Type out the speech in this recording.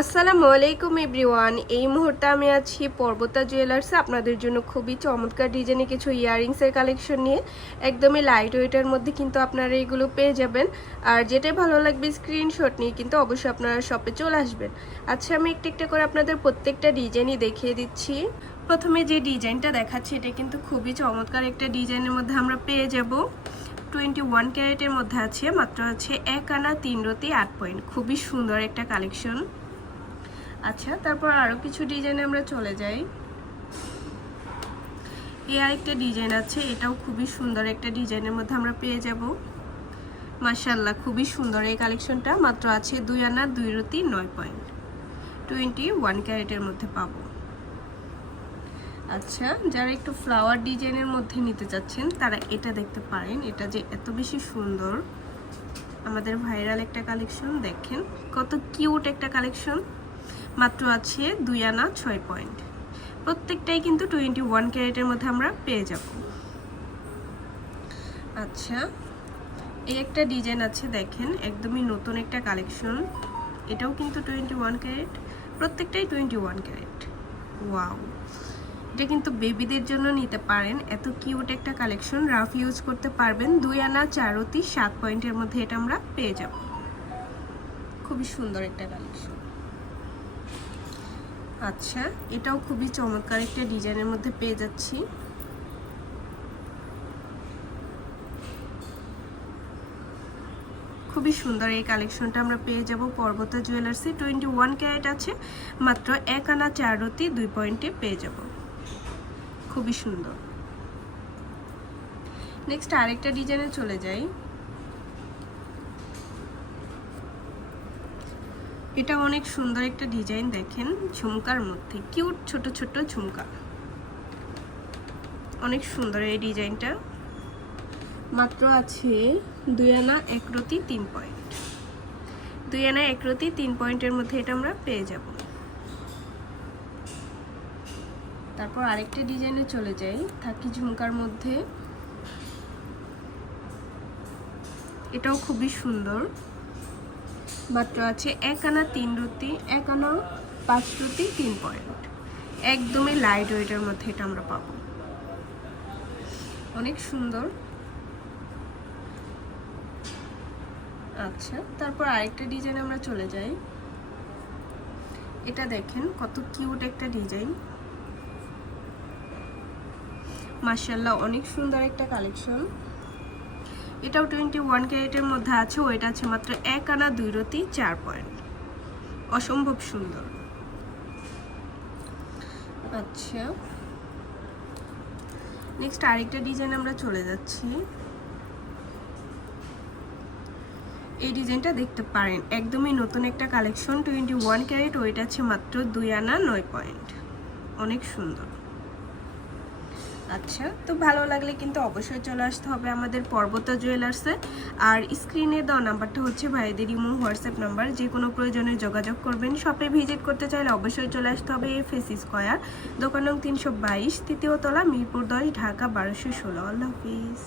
আসসালামু আলাইকুম এভরিওয়ান। এই মুহূর্তে আমি আছি পর্বতা জুয়েলার্সে আপনাদের জন্য খুবই চমৎকার ডিজাইনে কিছু ইয়াররিংসের কালেকশন নিয়ে। একদমই লাইট ওয়েটের মধ্যে কিন্তু আপনারা এগুলো পেয়ে যাবেন। আর যেটাই ভালো লাগবে স্ক্রিনশট নিয়ে কিন্তু অবশ্যই আপনারা শপে চলে আসবেন। আচ্ছা, আমি একটা একটা করে আপনাদের প্রত্যেকটা ডিজাইনই দেখিয়ে দিচ্ছি। প্রথমে যে ডিজাইনটা দেখাচ্ছি এটা কিন্তু খুবই চমৎকার একটা ডিজাইনের মধ্যে আমরা পেয়ে যাব। 21 ক্যারেটের মধ্যে আছে, মাত্র আছে 1 আনা 3 রতি 8 পয়েন্ট। খুবই সুন্দর একটা কালেকশন। আচ্ছা, তারপর আরো কিছু ডিজাইনে আমরা চলে যাই। এই আরেকটা ডিজাইন আছে, এটাও খুবই সুন্দর একটা ডিজাইনের মধ্যে আমরা পেয়ে যাব। মাশাআল্লাহ, খুবই সুন্দর এই কালেকশনটা। মাত্র আছে 2 আনা 2 রতি 9 পয়েন্ট, 21 ক্যারেটের মধ্যে পাবো। আচ্ছা, যারা একটু ফ্লাওয়ার ডিজাইনের মধ্যে নিতে চাচ্ছেন তারা এটা দেখতে পারেন। এটা যে এত বেশি সুন্দর, আমাদের ভাইরাল একটা কালেকশন। দেখেন কত কিউট একটা কালেকশন। মাত্র আছে 2 আনা 6 পয়েন্ট। প্রত্যেকটাই কিন্তু 21 ক্যারেটের মধ্যে আমরা পেয়ে যাব। আচ্ছা, এই একটা ডিজাইন আছে, দেখেন একদমই নতুন একটা কালেকশন। এটাও কিন্তু 21 ক্যারেট, প্রত্যেকটাই 21 ক্যারেট। ওয়াও, এটা কিন্তু বেবিদের জন্য নিতে পারেন। এত কিউট একটা কালেকশন, রাফ ইউজ করতে পারবেন। 2 আনা 4 রতি 7 পয়েন্টের মধ্যে এটা আমরা পেয়ে যাব। খুবই সুন্দর একটা কালেকশন। আচ্ছা, এটাও খুবই চমৎকার একটা ডিজাইনের মধ্যে পেয়ে যাচ্ছি। খুবই সুন্দর এই কালেকশনটা আমরা পেয়ে যাব পর্বতা জুয়েলার্সে। 21 ক্যারেট আছে, মাত্র 1 আনা 4 রতি 2 পয়েন্টে পেয়ে যাব। খুবই সুন্দর। নেক্সট আরেকটা ডিজাইনে চলে যাই। এটা অনেক সুন্দর একটা ডিজাইন, দেখেন ঝুমকার মধ্যে কিউট ছোট ছোট ঝুমকা। অনেক সুন্দর এই ডিজাইনটা। মাত্র আছে 2 আনা 1 রতি 3 পয়েন্ট, 2 আনা 1 রতি 3 পয়েন্টের মধ্যে এটা আমরা পেয়ে যাব। তারপর আরেকটা ডিজাইনে চলে যাই, থাকি ঝুমকার মধ্যে। এটাও খুবই সুন্দর। মাত্র আছে 1 আনা 3 রতি 1 আনা 5 রতি 3 পয়েন্ট। একদমই লাইট ওয়েটের মধ্যে এটা আমরা পাবো। অনেক সুন্দর। আচ্ছা, তারপর আরেকটা ডিজাইন আমরা চলে যাই। এটা দেখেন কত কিউট একটা ডিজাইন। মাশাআল্লাহ, অনেক সুন্দর একটা কালেকশন। এটাও 21 ক্যারেটের মধ্যে আছে। ওইটা আছে মাত্র 1 আনা 2 রতি 4 পয়েন্ট। অসম্ভব সুন্দর। আচ্ছা, নেক্সট আরেকটা ডিজাইন আমরা চলে যাচ্ছি। এই ডিজাইনটা দেখতে পারেন, একদমই নতুন একটা কালেকশন। 21 ক্যারেট, ওইটা আছে মাত্র 2 আনা 9 পয়েন্ট। অনেক সুন্দর। আচ্ছা, তো ভালো লাগলে কিন্তু অবশ্যই চলে আসতে হবে আমাদের পর্বতা জুয়েলার্সে। আর স্ক্রিনে দেওয়া নাম্বারটা হচ্ছে ভাইদের ইমো হোয়াটসঅ্যাপ নাম্বার। যে কোনো প্রয়োজনে যোগাযোগ করবেন। শপে ভিজিট করতে চাইলে অবশ্যই চলে আসতে হবে এফএস স্কয়ার, দোকান নং 322, তৃতীয় তলা, মিরপুর 10, ঢাকা 1216। আল্লাহ হাফিজ।